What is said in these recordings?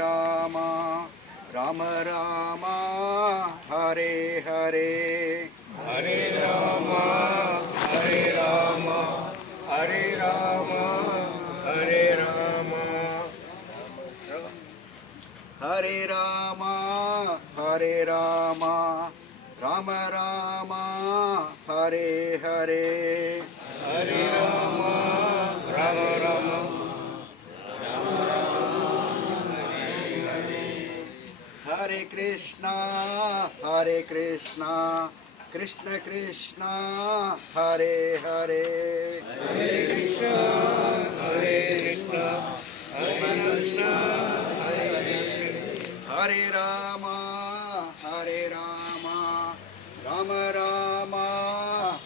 Rama Rama Rama Hare Hare Hare Rama Hare Rama Hare Rama Hare Rama Hare Rama Hare Rama Rama Rama Hare Hare Hare Rama Rama Rama Hare Krishna Krishna Krishna Hare Hare Hare Krishna Hare Krishna Hare Krishna Hare Rama Rama Rama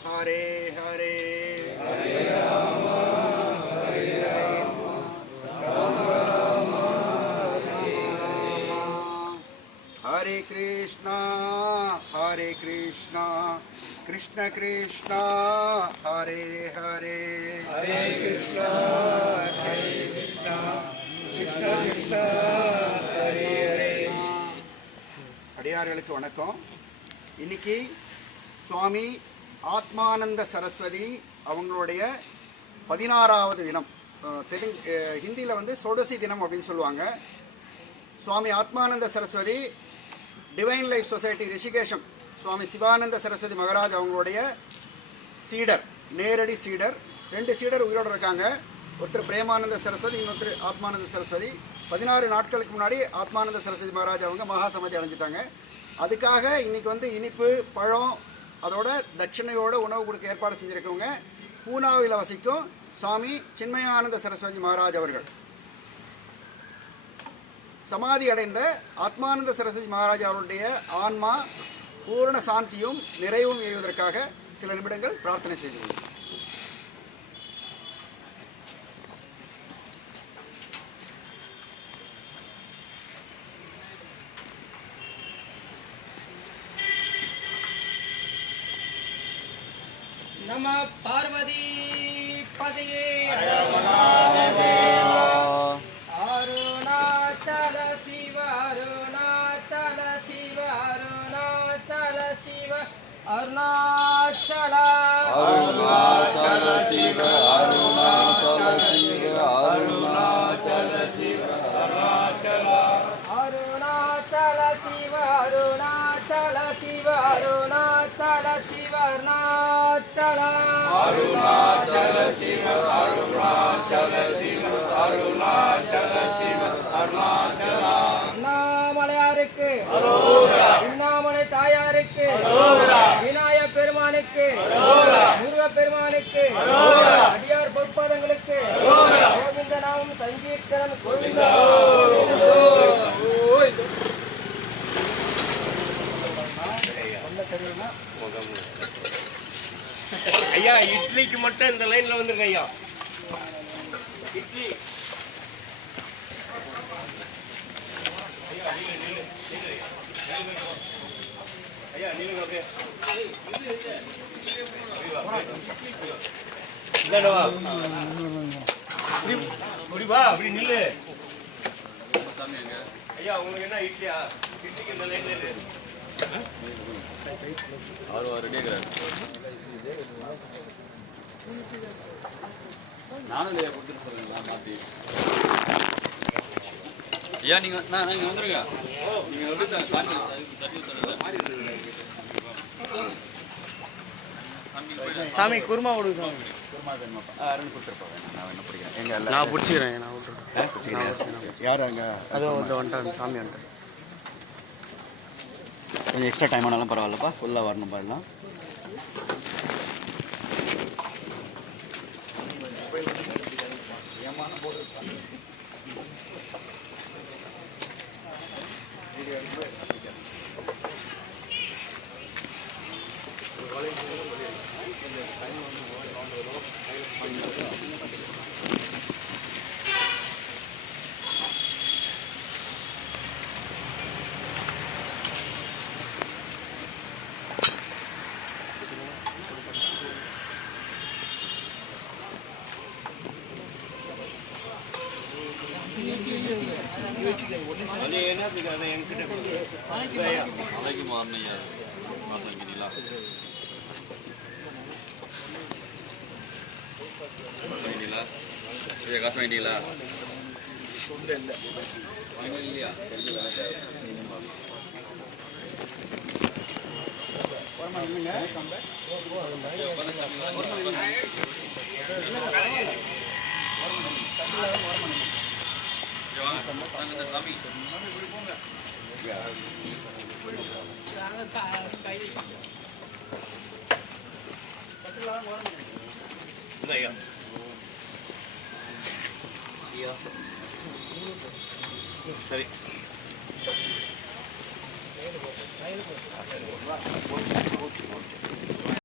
Hare Hare Hare Rama Hare Rama Rama Rama Hare Krishna Krishna Krishna Hare Hare Hare Krishna Hare Krishna Krishna Krishna Hare Hare அடியார்களுக்கு வணக்கம். இன்னைக்கு சுவாமி ஆத்மானந்த சரஸ்வதி அவங்களுடைய 16வது தினம். ஹிந்தியில் சோடசி தினம் அப்படின்னு சொல்லுவாங்க. சுவாமி ஆத்மானந்த Saraswati divine life society ரிஷிகேஷம் சுவாமி சிவானந்த சரஸ்வதி மகாராஜ் அவங்களுடைய சீடர், நேரடி சீடர். 2 சீடர் உயிரோடு இருக்காங்க. ஒருத்தர் பிரேமானந்த சரஸ்வதி, இன்னொருத்தர் ஆத்மானந்த சரஸ்வதி. 16 நாட்களுக்கு முன்னாடி ஆத்மானந்த சரஸ்வதி மகாராஜ் அவங்க மகா சமாதி அடைஞ்சிட்டாங்க. அதுக்காக இன்னைக்கு இனிப்பு பழம் அதோட தட்சிணையோட உணவு கொடுக்க ஏற்பாடு செஞ்சுருக்கவங்க பூனாவில் வசிக்கும் சுவாமி சின்மயானந்த சரஸ்வதி மகாராஜ் அவர்கள். சமாதி அடைந்த ஆத்மானந்த சரஸ்வதி மகாராஜ் அவருடைய ஆன்மா பூரண சாந்தியும் நிறைவும் எய்வதற்காக சில நிமிடங்கள் பிரார்த்தனை செய்கிறோம். நம பார்வதி பதையே அருணாச்சல சிவ அருணாச்சல சிவ அருணாச்சல சிவ அருணாச்சல அருணாச்சல சிவ அருணாச்சல சிவ அருணாச்சல சிவ அருணாச்சல அருணாச்சல சிவ அருணாச்சல சிவ அருணாச்சல சிவ அருணாச்சல அருணாச்சல சிவ அருணாச்சல சிவ அருணாச்சல சிவ அருணாச்சல அண்ணாமலையாருக்கு அண்ணாமலை தாயாருக்கு விநாயக பெருமானுக்கு முருக பெருமானுக்கு அடியார் பொற்பாதங்களுக்கு கோவிந்த நாமம் சங்கீர்த்தனம் கோவிந்தா. ஐயா இட்லிக்கு மட்டும் இந்த லைன்ல வந்துருங்க ஐயா. இட்லி ஐயா நீங்க அப்படியே முடிவா அப்படி நில்லு ஐயா. உங்களுக்கு என்ன இட்லியா? இட்லிக்கு இந்த லைன்ல இரு. அவர் ரெடியாகிறார். நானும் இல்லையா கொடுத்துட்டு சொல்லுங்களா மாற்றி. ஐயா நீங்கள் நீங்கள் வந்துருங்க. நீங்கள் வந்து சாமி சாமி குருமா கொடுங்க. குருமா வேணுமாப்பா? ரெண்டு கொடுத்துருப்பாங்க. நான் என்ன பிடிக்கிறேன் எங்கள் நான் பிடிச்சிக்கிறேன். நான் விட்டுறேன். யார் அங்கே அதோ வந்துட்டாங்க சாமி வந்துட்டு. கொஞ்சம் எக்ஸ்ட்ரா டைம் ஆனாலும் பரவாயில்லப்பா. ஃபுல்லாக வரணும் பாருலாம். அது என்னத்துக்கு அதை என்கிட்ட கொடுங்க. ஐயா நாளைக்கு மாறினீங்க காசு வாங்கினீங்களா வாங்கினீங்களா ஐயா காசு வாங்கிட்டீங்களா வாங்க இல்லையா இந்த ஐயா சரி